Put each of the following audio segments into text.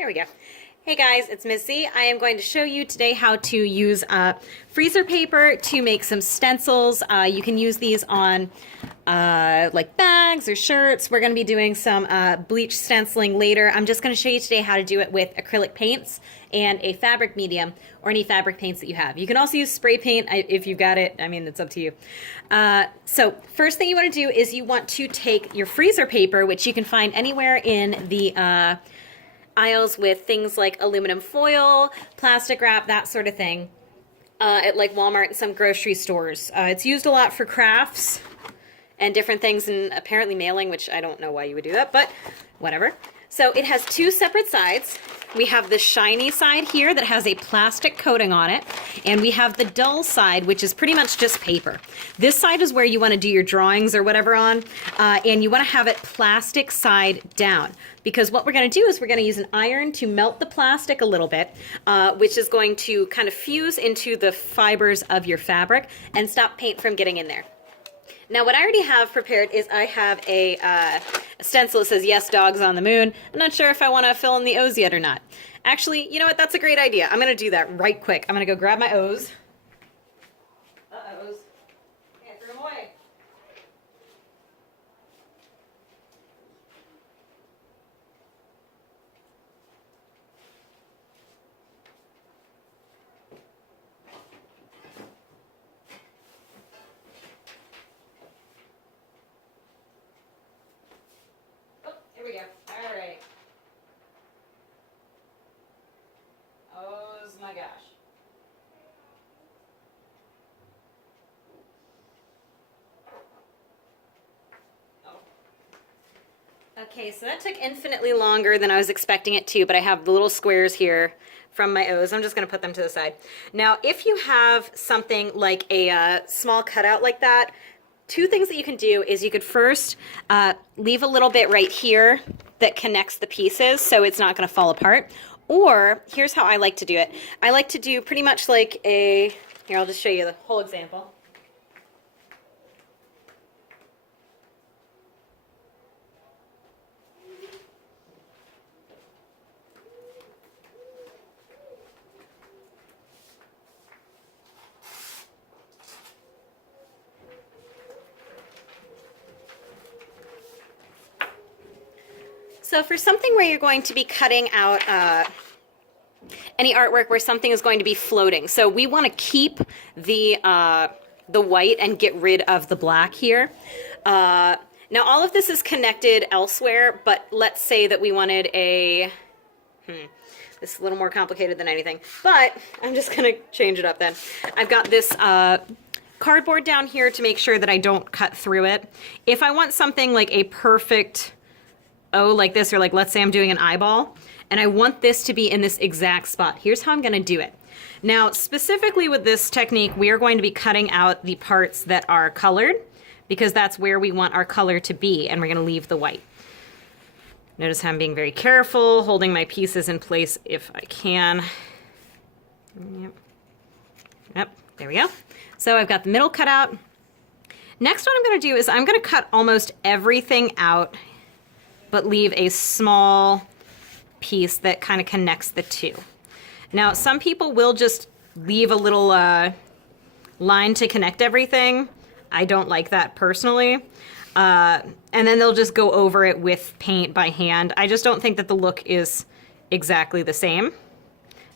There we go. Hey guys, it's Missy. I am going to show you today how to use freezer paper to make some stencils. You can use these on like bags or shirts. We're going to be doing some bleach stenciling later. I'm just going to show you today how to do it with acrylic paints and a fabric medium or any fabric paints that you have. You can also use spray paint if you've got it. I mean, it's up to you. So first thing you want to do is you want to take your freezer paper, which you can find anywhere in the aisles with things like aluminum foil, plastic wrap, that sort of thing, at like Walmart and some grocery stores. It's used a lot for crafts and different things, and apparently mailing, which I don't know why you would do that, but whatever. So it has two separate sides. We have the shiny side here that has a plastic coating on it, and we have the dull side, which is pretty much just paper. This side is where you want to do your drawings or whatever on, and you want to have it plastic side down, because what we're going to do is we're going to use an iron to melt the plastic a little bit, which is going to kind of fuse into the fibers of your fabric and stop paint from getting in there. Now what I already have prepared is I have a stencil that says, "Yes, dogs on the moon." I'm not sure if I want to fill in the O's yet or not. Actually, you know what? That's a great idea. I'm going to do that right quick. I'm going to go grab my O's. O's. Can't throw them away. Here we go. All right. Oh my gosh. Oh. Okay, so that took infinitely longer than I was expecting it to, but I have the little squares here from my O's. I'm just going to put them to the side. Now, if you have something like a small cutout like that, two things that you can do is you could first leave a little bit right here that connects the pieces so it's not going to fall apart. Or here's how I like to do it. I like to do pretty much like here, I'll just show you the whole example. So for something where you're going to be cutting out any artwork where something is going to be floating, so we want to keep the white and get rid of the black here. Now all of this is connected elsewhere, but let's say that we wanted a, this is a little more complicated than anything, but I'm just going to change it up then. I've got this cardboard down here to make sure that I don't cut through it. If I want something like a perfect like this, or like let's say I'm doing an eyeball and I want this to be in this exact spot, here's how I'm going to do it. Now specifically with this technique, we are going to be cutting out the parts that are colored because that's where we want our color to be, and we're going to leave the white. Notice how I'm being very careful, holding my pieces in place if I can. Yep, there we go. So I've got the middle cut out. Next, what I'm going to do is I'm going to cut almost everything out but leave a small piece that kind of connects the two. Now, some people will just leave a little line to connect everything. I don't like that personally. And then they'll just go over it with paint by hand. I just don't think that the look is exactly the same.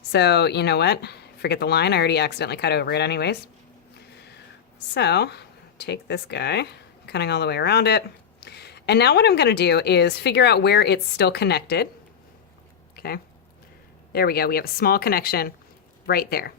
So, you know what? Forget the line. I already accidentally cut over it anyways. So, take this guy, cutting all the way around it. And now what I'm going to do is figure out where it's still connected. Okay, there we go. We have a small connection right there.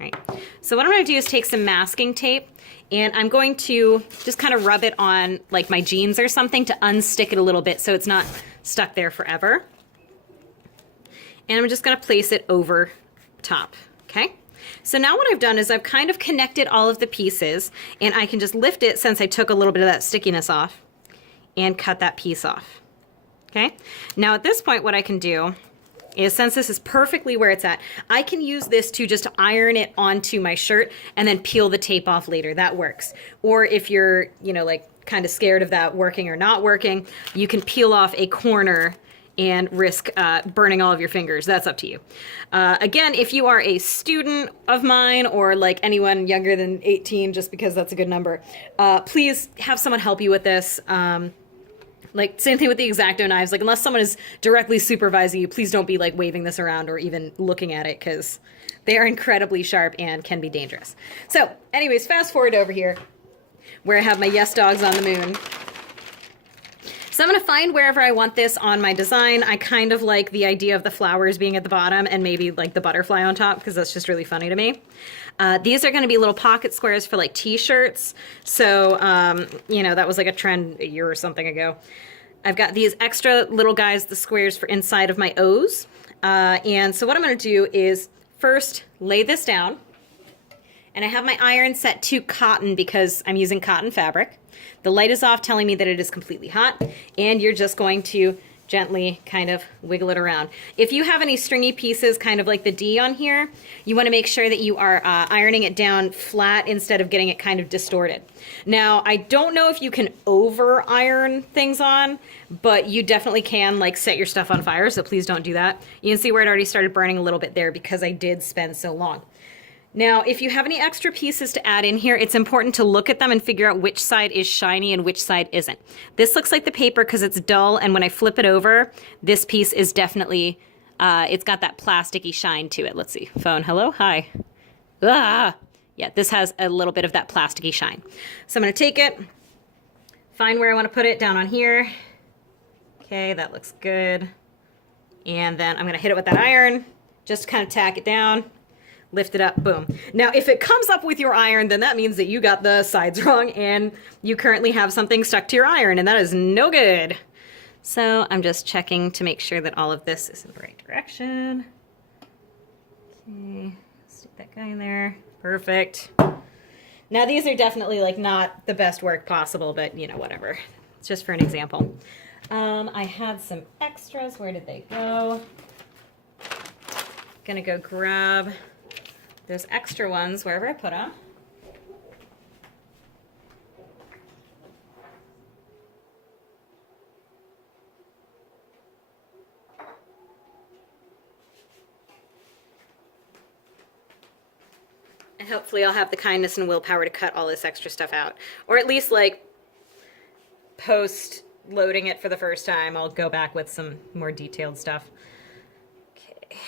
All right. So what I'm going to do is take some masking tape, and I'm going to just kind of rub it on like my jeans or something to unstick it a little bit so it's not stuck there forever. And I'm just going to place it over top. Okay. So now what I've done is I've kind of connected all of the pieces, and I can just lift it since I took a little bit of that stickiness off and cut that piece off. Okay. Now at this point, what I can do is, since this is perfectly where it's at, I can use this to just iron it onto my shirt and then peel the tape off later. That works. Or if you're, you know, like kind of scared of that working or not working, you can peel off a corner and risk burning all of your fingers. That's up to you. Again, if you are a student of mine or like anyone younger than 18, just because that's a good number, please have someone help you with this. Like, same thing with the X-Acto knives. Like, unless someone is directly supervising you, please don't be, like, waving this around or even looking at it, because they are incredibly sharp and can be dangerous. So, anyways, fast forward over here, where I have my Yes Dogs on the moon. So I'm going to find wherever I want this on my design. I kind of like the idea of the flowers being at the bottom and maybe, like, the butterfly on top, because that's just really funny to me. These are going to be little pocket squares for like t-shirts. So, you know, that was like a trend a year or something ago. I've got these extra little guys, the squares for inside of my O's. And so what I'm going to do is first lay this down. And I have my iron set to cotton because I'm using cotton fabric. The light is off, telling me that it is completely hot. And you're just going to gently kind of wiggle it around. If you have any stringy pieces, kind of like the D on here, you want to make sure that you are ironing it down flat instead of getting it kind of distorted. Now, I don't know if you can over iron things on, but you definitely can like set your stuff on fire, so please don't do that. You can see where it already started burning a little bit there because I did spend so long. Now, if you have any extra pieces to add in here, it's important to look at them and figure out which side is shiny and which side isn't. This looks like the paper because it's dull, and when I flip it over, this piece is definitely, it's got that plasticky shine to it. Let's see. Phone, hello? Hi. Ah! Yeah, this has a little bit of that plasticky shine. So I'm going to take it, find where I want to put it, down on here. Okay, that looks good. And then I'm going to hit it with that iron, just kind of tack it down. Lift it up, boom. Now, if it comes up with your iron, then that means that you got the sides wrong and you currently have something stuck to your iron, and that is no good. So I'm just checking to make sure that all of this is in the right direction. Okay, stick that guy in there. Perfect. Now, these are definitely like not the best work possible, but you know, whatever. It's just for an example. I had some extras. Where did they go? Gonna go grab those extra ones wherever I put them. And hopefully I'll have the kindness and willpower to cut all this extra stuff out. Or at least like post loading it for the first time, I'll go back with some more detailed stuff. Okay,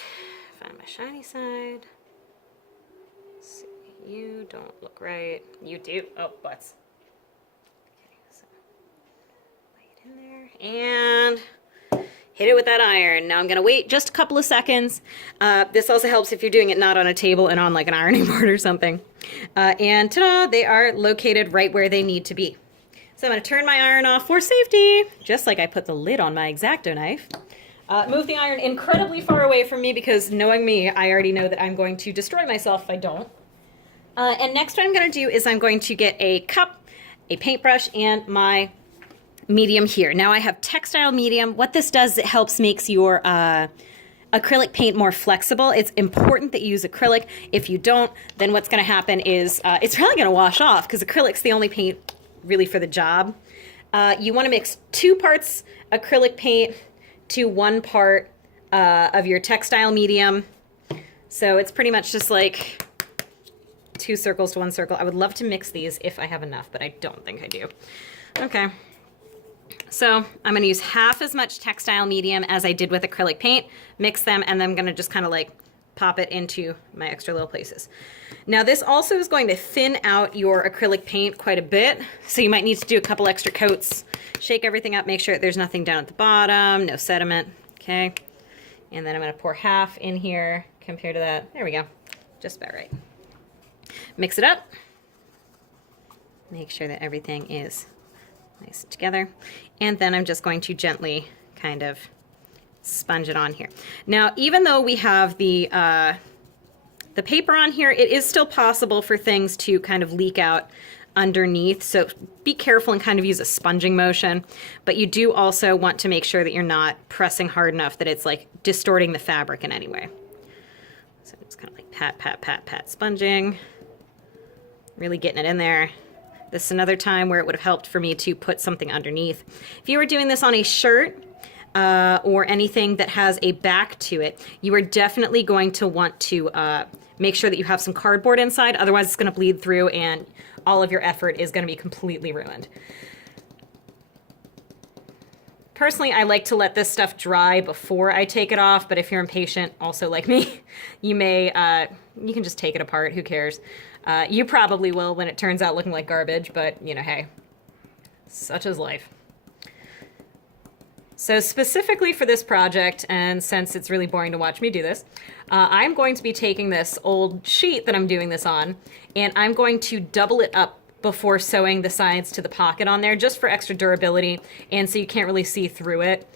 find my shiny side. You don't look right. You do. Oh, butts. Okay, so lay it in there and hit it with that iron. Now I'm going to wait just a couple of seconds. This also helps if you're doing it not on a table and on like an ironing board or something. And ta-da, they are located right where they need to be. So I'm going to turn my iron off for safety, just like I put the lid on my X-Acto knife. Move the iron incredibly far away from me because knowing me, I already know that I'm going to destroy myself if I don't. And next what I'm going to do is I'm going to get a cup, a paintbrush, and my medium here. Now I have textile medium. What this does, it helps makes your acrylic paint more flexible. It's important that you use acrylic. If you don't, then what's going to happen is it's probably going to wash off because acrylic's the only paint really for the job. You want to mix 2 parts acrylic paint to 1 part of your textile medium. So it's pretty much just like 2 circles to 1 circle. I would love to mix these if I have enough, but I don't think I do. Okay. So I'm going to use half as much textile medium as I did with acrylic paint, mix them, and then I'm going to just kind of like pop it into my extra little places. Now this also is going to thin out your acrylic paint quite a bit, so you might need to do a couple extra coats. Shake everything up, make sure that there's nothing down at the bottom, no sediment, okay? And then I'm going to pour half in here compared to that. There we go, just about right. Mix it up. Make sure that everything is nice together. And then I'm just going to gently kind of sponge it on here. Now, even though we have the paper on here, it is still possible for things to kind of leak out underneath. So be careful and kind of use a sponging motion. But you do also want to make sure that you're not pressing hard enough that it's like distorting the fabric in any way. So just kind of like pat, pat, pat, pat, sponging. Really getting it in there. This is another time where it would have helped for me to put something underneath. If you were doing this on a shirt, or anything that has a back to it, you are definitely going to want to make sure that you have some cardboard inside. Otherwise, it's going to bleed through and all of your effort is going to be completely ruined. Personally, I like to let this stuff dry before I take it off, but if you're impatient, also like me, you can just take it apart. Who cares? You probably will when it turns out looking like garbage, but, you know, hey, such is life. So specifically for this project, and since it's really boring to watch me do this, I'm going to be taking this old sheet that I'm doing this on, and I'm going to double it up before sewing the sides to the pocket on there, just for extra durability, and so you can't really see through it,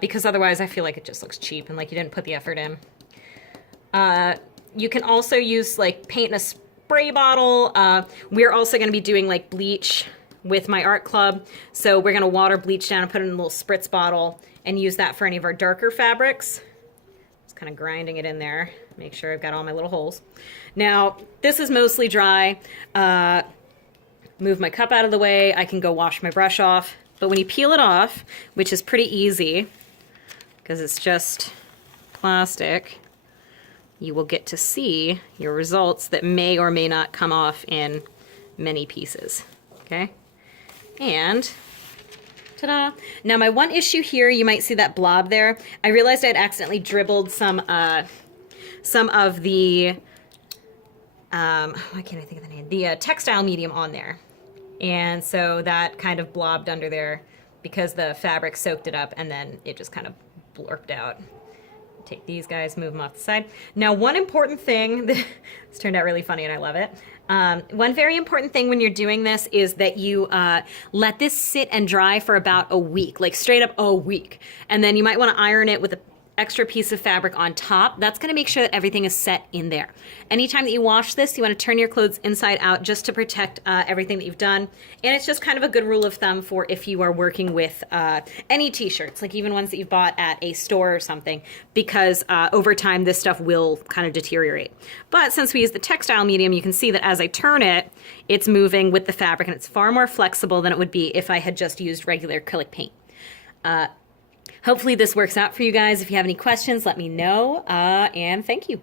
because otherwise I feel like it just looks cheap and like you didn't put the effort in. You can also use like paint in a spray bottle. We're also going to be doing like bleach with my art club, so we're going to water bleach down and put it in a little spritz bottle and use that for any of our darker fabrics. Just kind of grinding it in there, make sure I've got all my little holes. Now this is mostly dry. Move my cup out of the way, I can go wash my brush off. But when you peel it off, which is pretty easy, because it's just plastic, you will get to see your results that may or may not come off in many pieces, okay? And, ta-da! Now my one issue here, you might see that blob there. I realized I'd accidentally dribbled some of the, why can't I think of the name? The textile medium on there. And so that kind of blobbed under there because the fabric soaked it up and then it just kind of blurped out. Take these guys, move them off the side. Now, one important thing, this turned out really funny and I love it. One very important thing when you're doing this is that you let this sit and dry for about a week, like straight up a week. And then you might want to iron it with a extra piece of fabric on top. That's going to make sure that everything is set in there. Anytime that you wash this, you want to turn your clothes inside out just to protect everything that you've done. And it's just kind of a good rule of thumb for if you are working with any t-shirts, like even ones that you've bought at a store or something, because over time this stuff will kind of deteriorate. But since we use the textile medium, you can see that as I turn it, it's moving with the fabric and it's far more flexible than it would be if I had just used regular acrylic paint. Hopefully this works out for you guys. If you have any questions, let me know, and thank you.